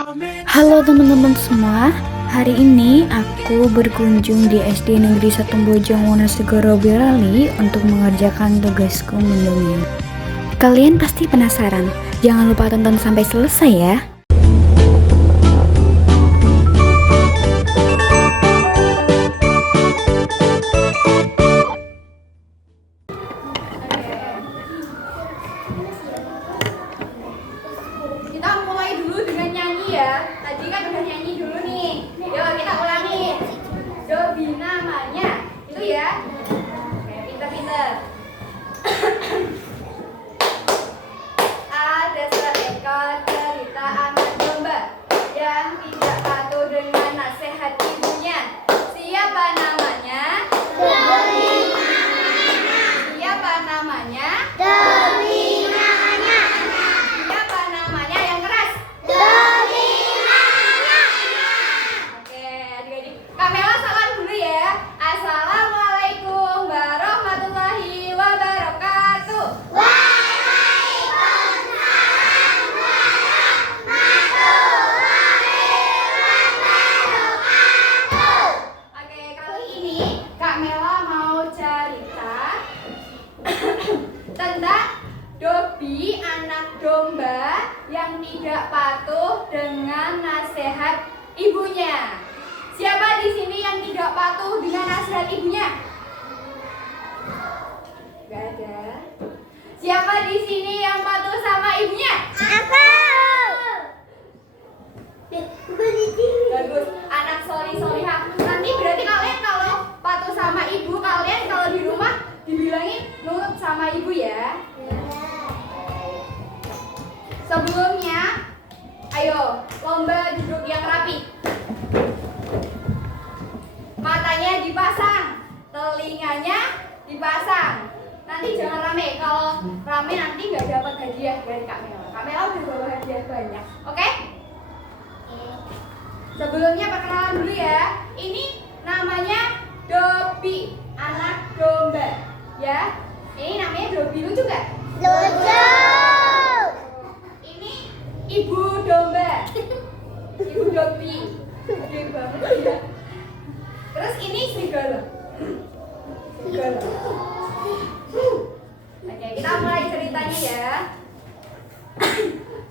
Halo teman-teman semua, hari ini aku berkunjung di SD Negeri 1 Bojong Wonosegoro Boyolali untuk mengerjakan tugasku mendongeng. Kalian pasti penasaran, jangan lupa tonton sampai selesai ya. Kita mulai dulu dengan nyanyi ya. Tadi kan udah nyanyi dulu nih. Yuk kita ulangi. Dobi namanya. Itu ya. Oke, pinter-pinter. Ada seekor cerita anak domba yang tidak patuh dengan nasihat ibunya. Siapa namanya? Siapa namanya? Siapa namanya yang keras? Oke, adik-adik. Kamela salam dulu ya. Assalamualaikum warahmatullahi wabarakatuh. Oke, kali ini Kak Mela mau cerita tentang Dobi, anak domba yang tidak patuh dengan nasihat ibunya. Siapa di sini yang tidak patuh dengan nasihat ibunya? Gak ada. Siapa di sini yang patuh sama ibunya? Bagus, anak solihah. Nanti berarti kalian kalau patuh sama ibu kalian, kalau di rumah dibilangin nurut sama ibu ya. Sebelumnya, ayo lomba duduk yang rapi. Matanya dipasang, telinganya dipasang. Nanti jangan rame. Kalau rame nanti nggak dapat hadiah dari Kak Mela. Kak Mela udah bawa hadiah banyak. Oke? Sebelumnya perkenalan dulu ya. Ini namanya Dobi, anak domba. Ya. Ini namanya Dobi, lucu nggak? Ini ibu domba. Ibu Dobi. Gede banget ya. Terus ini serigala. Oke, kita mulai ceritanya ya.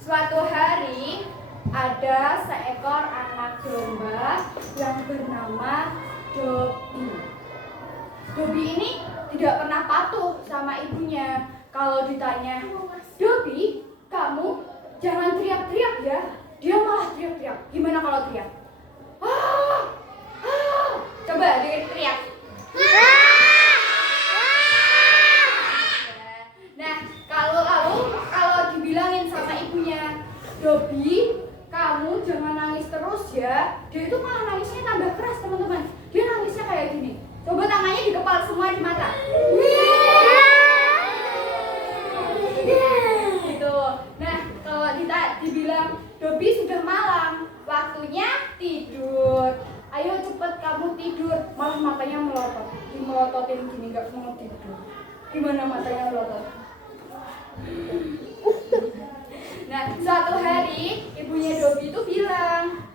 Suatu hari ada seekor anak domba yang bernama Dobi. Dobi ini tidak pernah patuh sama ibunya. Kalau ditanya, Dobi, kamu jangan teriak-teriak ya. Dia malah teriak-teriak. Gimana kalau teriak? Coba dia teriak. Nah, kalau dibilangin sama ibunya, Dobi, kamu jangan nangis terus ya. Dia itu malah nangisnya tambah keras, teman-teman. Dia nangisnya kayak gini. Coba tangannya dikepal semua di mata. Gitu. Nah, kalau dibilang Dobi sudah malam, waktunya tidur. Ayo cepet kamu tidur. Malah matanya melotot. Dimelototin gini, nggak mau tidur. Gimana matanya melotot? Nah, suatu hari ibunya Dobi itu bilang,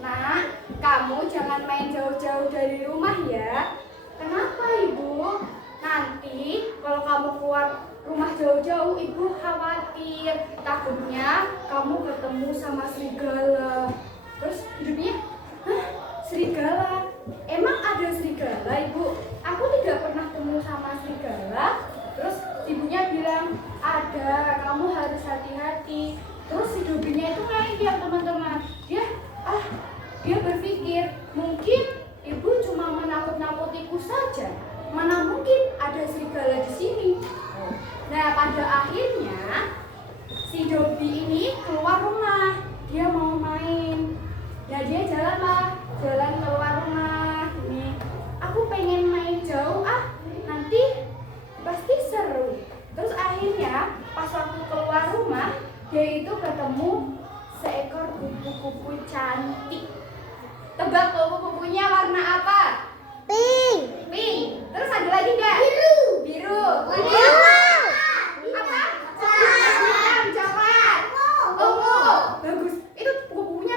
"Nak, kamu jangan main jauh-jauh dari rumah ya." "Kenapa ibu?" "Nanti kalau kamu keluar rumah jauh-jauh, ibu khawatir. Takutnya kamu ketemu sama serigala." Terus hidupnya, "Hah? Serigala? Emang ada serigala, ibu? Aku tidak pernah ketemu sama serigala." Terus ibunya bilang, "Ada, kamu harus hati-hati." Terus si Dobinya itu ngeyel, teman-teman. Dia berpikir, mungkin ibu cuma menakut-nakutiku saja. Mana mungkin ada serigala di sini. Nah, pada akhirnya si Dobi ini keluar rumah. Dia mau main. Nah, dia jalan keluar rumah. Ini, "Aku pengen main jauh nanti pasti seru." Terus akhirnya pas waktu keluar rumah, dia itu ketemu seekor kupu-kupu cantik. Tebak kupu-kupunya warna apa? Pink. Terus ada lagi nggak? Biru. Apa? Coklat. Ungu. Bagus. Itu kupu-kupunya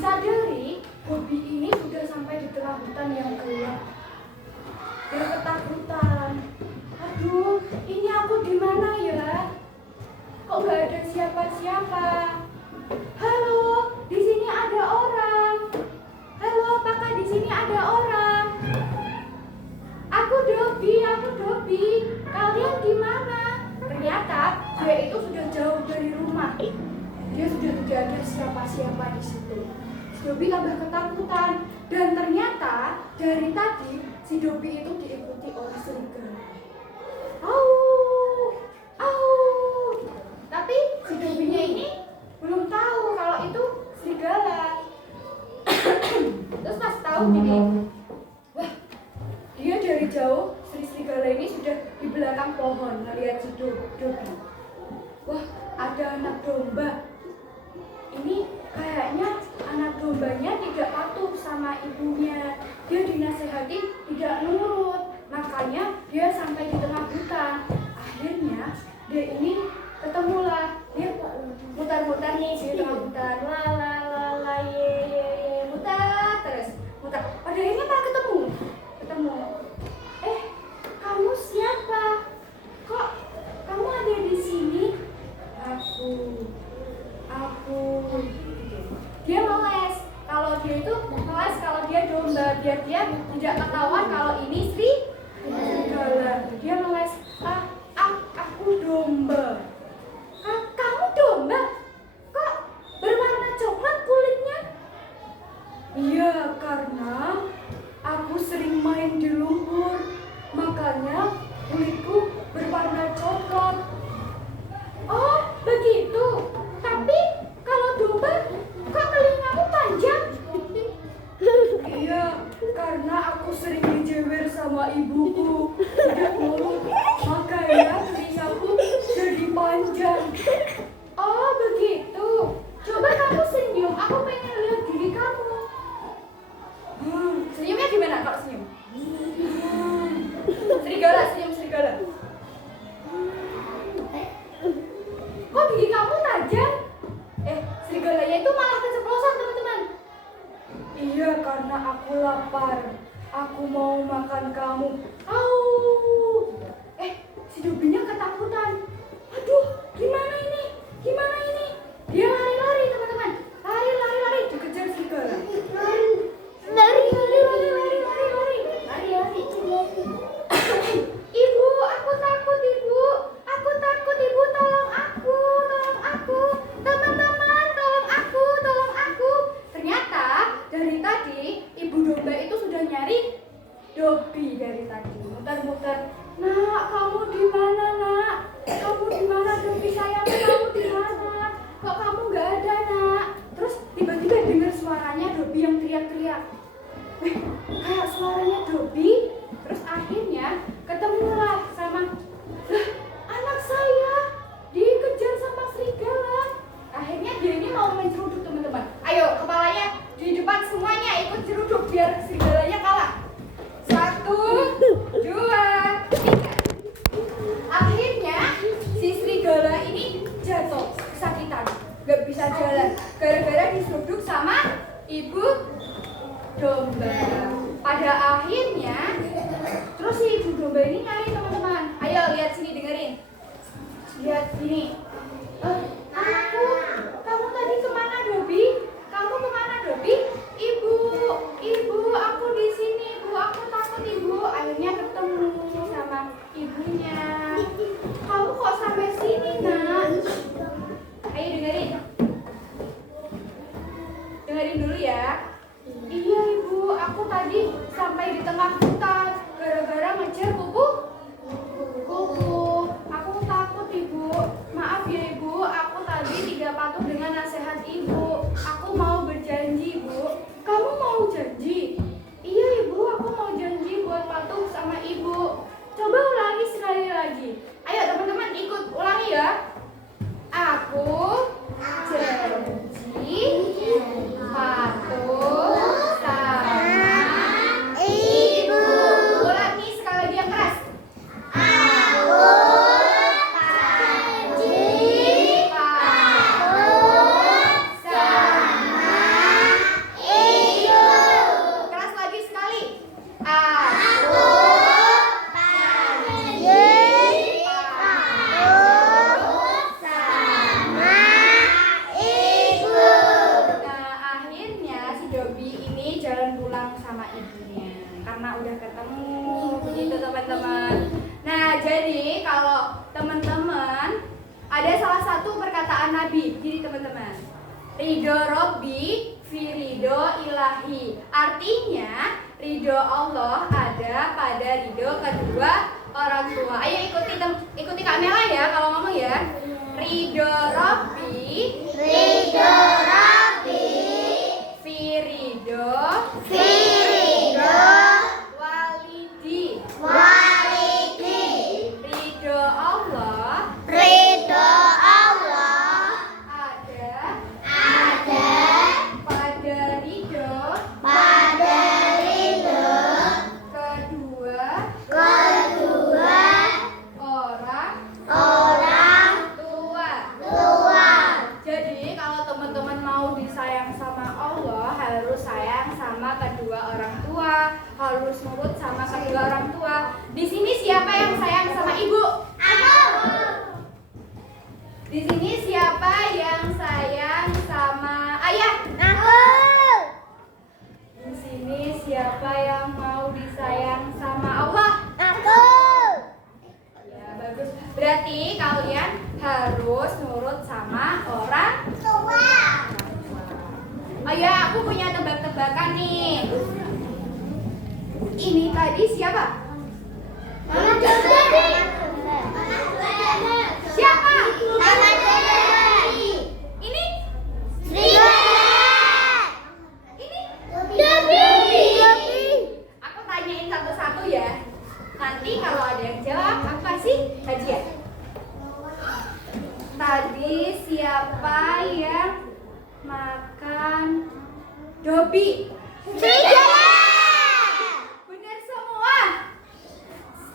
disadari, Bobby ini sudah sampai di tengah hutan yang gelap. Dia ketakutan. Aduh, ini aku di mana ya? Kok nggak ada siapa-siapa? Halo, di sini ada orang. Halo, apakah di sini ada orang? Aku Dobby. Kalian di mana? Ternyata dia itu sudah jauh dari rumah. Dia sudah tidak ada siapa-siapa di situ. Si Dobby tambah ketakutan dan ternyata dari tadi si Dobby itu diikuti oleh serigala. Au. Tapi si Dobby-nya ini belum tahu kalau itu serigala. Terus pas tahu gini, wah, dia dari jauh serigala ini sudah di belakang pohon ngelihat si Dobby. Wah, ada anak domba. Ini kayaknya anak dombanya tidak patuh sama ibunya. Dia dinasehati tidak nurut, makanya dia sampai di tengah hutan. Akhirnya dia ini ketemulah, dia mutar-mutar nih di tengah hutan, la ye, mutar terus, mutar. Pada akhirnya malah ketemu. Kamu siapa? Kok kamu ada di sini? Aku. Dia ngeles. Kalau dia itu ngeles kalau dia domba, biar dia tidak ketahuan kalau ini serigala. Dia ngeles. Aku domba. Kamu domba? Kok berwarna coklat kulitnya? Iya, karena aku sering main di lumpur, makanya kulitku berwarna coklat. Oh, begitu. Tapi kalau domba, kok telingamu panjang? Iya, karena aku sering dijewer sama ibuku. Tidak mulut, makanya telingaku jadi panjang. Oh, begitu. Coba kamu senyum, aku pengen lihat diri kamu. Senyumnya gimana kalau senyum? Senyum serigala. Kok gigi kamu tajam? Serigalanya itu malah keceplosan, teman-teman. Iya, karena aku lapar. Aku mau makan kamu. Au. Si Dobby-nya ketakutan. Aduh, gimana ini? Dia lari-lari, teman-teman. Lari. Dikejar serigala. Lari. Ibu, aku takut, Ibu. Tolong aku. Teman-teman, tolong aku. Ternyata dari tadi ibu domba itu sudah nyari Dobby dari tadi. Muter-muter. Nak, kamu di mana, Nak? Dobby sayang, kamu di mana? Kok kamu nggak ada, Nak? Terus tiba-tiba dengar suaranya Dobby yang teriak-teriak. Kayak suaranya Dobby. Terus akhirnya ketemulah sama anak saya dikejar sama serigala. Akhirnya dia ini mau menceruduk, teman-teman. Ayo, kepalanya di depan semuanya ikut ceruduk biar serigalanya kalah. 1, 2, 3. Akhirnya si serigala ini jatuh kesakitan, gak bisa jalan gara-gara diseruduk sama ibu domba. Pada akhirnya terus si ibu domba ini nyari, teman-teman. Ayo lihat sini, dengerin. Lihat sini. Anakku, kamu tadi kemana, Dobby? Ibu, aku di sini, Bu. Aku takut, Ibu. Akhirnya ketemu sama ibunya. Kamu kok sampai sini, Nak? Ayo dengerin. Dengerin dulu ya. Iya, Ibu. Aku tadi sampai di tengah hutan gara-gara ngejar kuku. Aku takut, Ibu. Maaf ya, Ibu. Aku tadi tidak patuh dengan nasihat Ibu. Aku mau berjanji, Bu. Kamu mau janji? Iya, Ibu. Aku mau janji buat patuh sama Ibu. Coba ulangi sekali lagi. Ayo, teman-teman, ikut ulangi ya. Aku janji patuh sama Ibu. Ulangi sekali lagi yang keras. Aku ibunya karena udah ketemu begitu teman-teman. Nah jadi kalau teman-teman ada salah satu perkataan Nabi, jadi teman-teman, ridho Robbi fi ridho ilahi, artinya ridho Allah ada pada ridho kedua orang tua. Ayo ikuti Kak Mela ya kalau ngomong ya. Ridho Robbi fi ridho walidi ridho Allah ada pada ridho kedua orang tua. Jadi kalau teman-teman mau disayang sama Allah, harus sayang sama kedua orang tua, harus nurut sama kedua orang tua. Di sini siapa yang sayang sama ibu? Aku. Di sini siapa yang sayang sama ayah? Aku. Di sini siapa yang mau disayang sama Allah? Aku. Ya, bagus. Berarti kalian harus nurut sama orang tua. Oh ya, aku punya tebak-tebakan nih. Ini tadi siapa? Mama Dewi. Siapa? Mama Dewi. Ini? Rida. Ini? Dewi. Aku tanyain satu-satu ya. Nanti kalau ada yang jawab, aku kasih hadiah. Tadi siapa yang makan Dobby? Benar semua.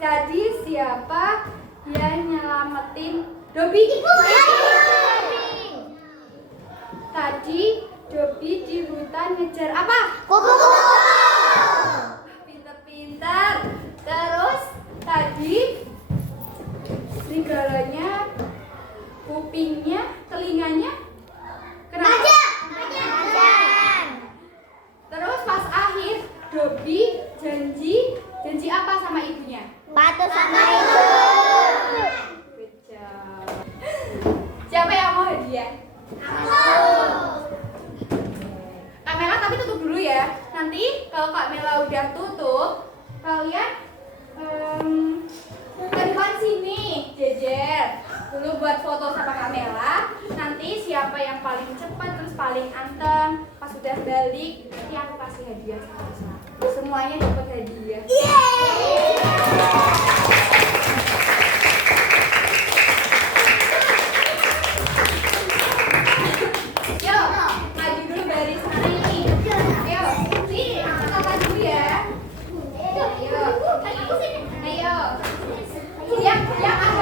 Tadi siapa yang nyelamatin Dobby? Tadi Dobby di hutan ngejar apa? Kupu-kupu. Pinter-pinter. Terus tadi serigalanya, kupingnya, telinganya kenapa? Macan. Terus pas akhir Dobby janji apa sama ibunya? Patuh sama ibu. Good job. Siapa yang mau hadiah? Aku. Kak Mela tapi tutup dulu ya. Nanti kalau Kak Mela udah tutup, kalian ke depan sini jejer dulu buat foto sama Kak Mela. Nanti siapa yang paling cepat terus paling anteng, pas sudah balik nanti aku kasih hadiah sama-sama. Semuanya dapat hadiah. Yuk, maju dulu baris mana ini. Ayo, sini, angkat dulu ya. Ayo, ayo. Siap, siap.